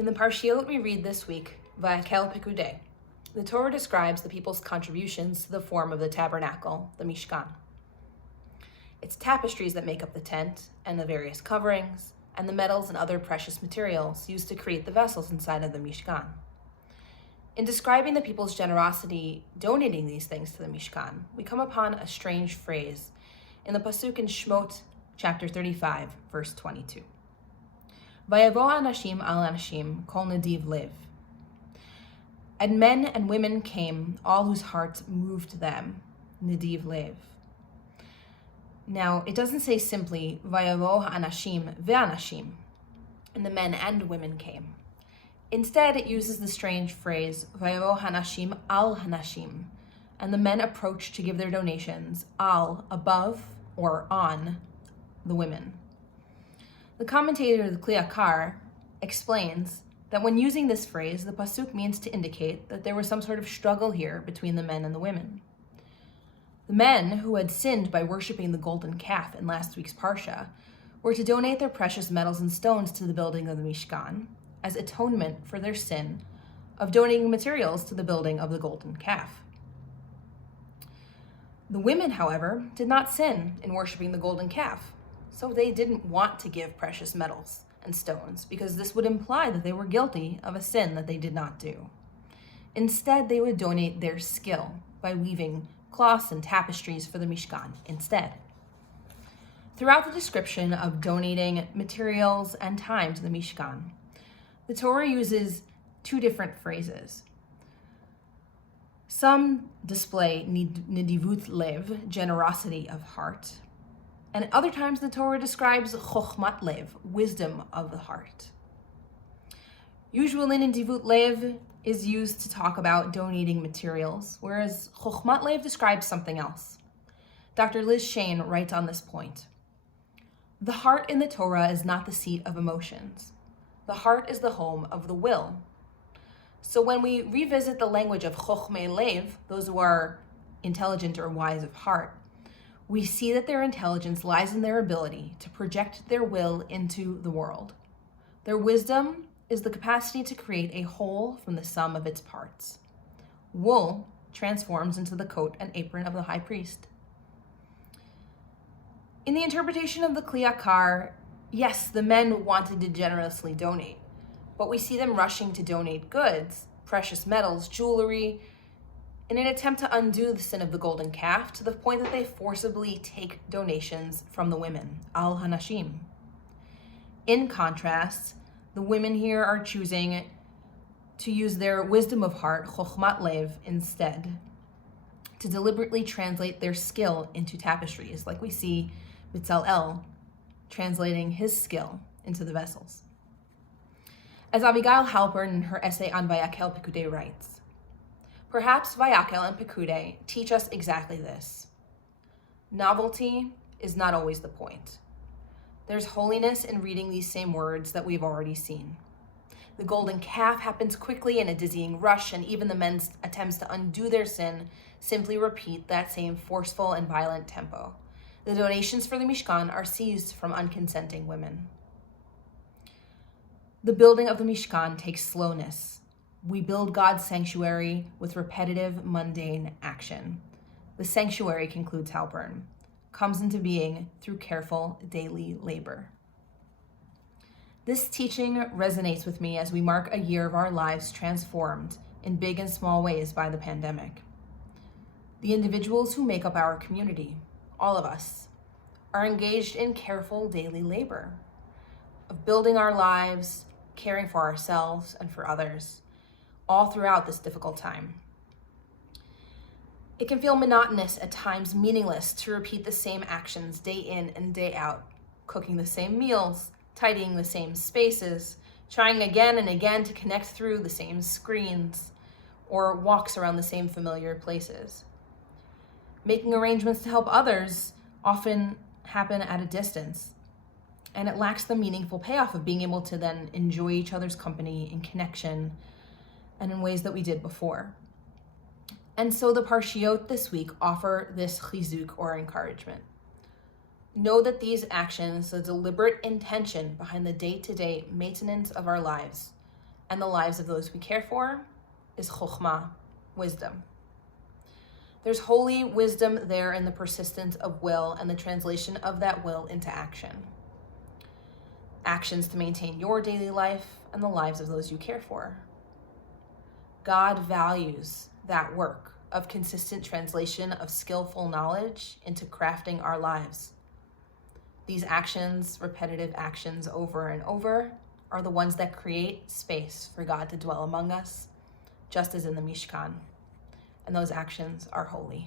In the Parshiot we read this week, Vayakhel-Pekudei, the Torah describes the people's contributions to the form of the tabernacle, the Mishkan. It's tapestries that make up the tent, and the various coverings, and the metals and other precious materials used to create the vessels inside of the Mishkan. In describing the people's generosity donating these things to the Mishkan, we come upon a strange phrase in the pasuk in Shmot, chapter 35, verse 22. Vayavo anashim al anashim kol nadiv lev. And men and women came, all whose hearts moved them, nadiv lev. Now, it doesn't say simply Vayavo anashim ve'anashim, and the men and women came. Instead, it uses the strange phrase Vayavo hanashim al hanashim, and the men approached to give their donations al, above or on the women. The commentator, the Kliyakar, explains that when using this phrase, the pasuk means to indicate that there was some sort of struggle here between the men and the women. The men, who had sinned by worshiping the golden calf in last week's Parsha, were to donate their precious metals and stones to the building of the Mishkan as atonement for their sin of donating materials to the building of the golden calf. The women, however, did not sin in worshiping the golden calf, so they didn't want to give precious metals and stones because this would imply that they were guilty of a sin that they did not do. Instead, they would donate their skill by weaving cloths and tapestries for the Mishkan instead. Throughout the description of donating materials and time to the Mishkan, the Torah uses two different phrases. Some display nedivut lev, generosity of heart, and at other times the Torah describes chokhmat lev, wisdom of the heart. Usually nedivut lev is used to talk about donating materials, whereas chokhmat lev describes something else. Dr. Liz Shane writes on this point, "The heart in the Torah is not the seat of emotions. The heart is the home of the will. So when we revisit the language of chokhmei lev, those who are intelligent or wise of heart, we see that their intelligence lies in their ability to project their will into the world. Their wisdom is the capacity to create a whole from the sum of its parts. Wool transforms into the coat and apron of the high priest." In the interpretation of the Kliyakar, yes, the men wanted to generously donate, but we see them rushing to donate goods, precious metals, jewelry, in an attempt to undo the sin of the golden calf to the point that they forcibly take donations from the women, al hanashim. In contrast, the women here are choosing to use their wisdom of heart, chokhmat lev, instead, to deliberately translate their skill into tapestries, like we see Bitzalel translating his skill into the vessels. As Abigail Halpern in her essay on Vayakhel-Pekudei writes, "Perhaps Vayakhel and Pekudei teach us exactly this. Novelty is not always the point. There's holiness in reading these same words that we've already seen. The golden calf happens quickly in a dizzying rush, and even the men's attempts to undo their sin simply repeat that same forceful and violent tempo. The donations for the Mishkan are seized from unconsenting women. The building of the Mishkan takes slowness. We build God's sanctuary with repetitive, mundane action. The sanctuary," concludes Halpern, "comes into being through careful daily labor." This teaching resonates with me as we mark a year of our lives transformed in big and small ways by the pandemic. The individuals who make up our community, all of us, are engaged in careful daily labor of building our lives, caring for ourselves and for others, all throughout this difficult time. It can feel monotonous, at times meaningless, to repeat the same actions day in and day out, cooking the same meals, tidying the same spaces, trying again and again to connect through the same screens, or walks around the same familiar places. Making arrangements to help others often happen at a distance, and it lacks the meaningful payoff of being able to then enjoy each other's company in connection and in ways that we did before. And so the Parshiot this week offer this chizuk, or encouragement. Know that these actions, the deliberate intention behind the day-to-day maintenance of our lives, and the lives of those we care for is chokhmah, wisdom. There's holy wisdom there in the persistence of will and the translation of that will into action. Actions to maintain your daily life and the lives of those you care for. God values that work of consistent translation of skillful knowledge into crafting our lives. These actions, repetitive actions over and over, are the ones that create space for God to dwell among us, just as in the Mishkan. And those actions are holy.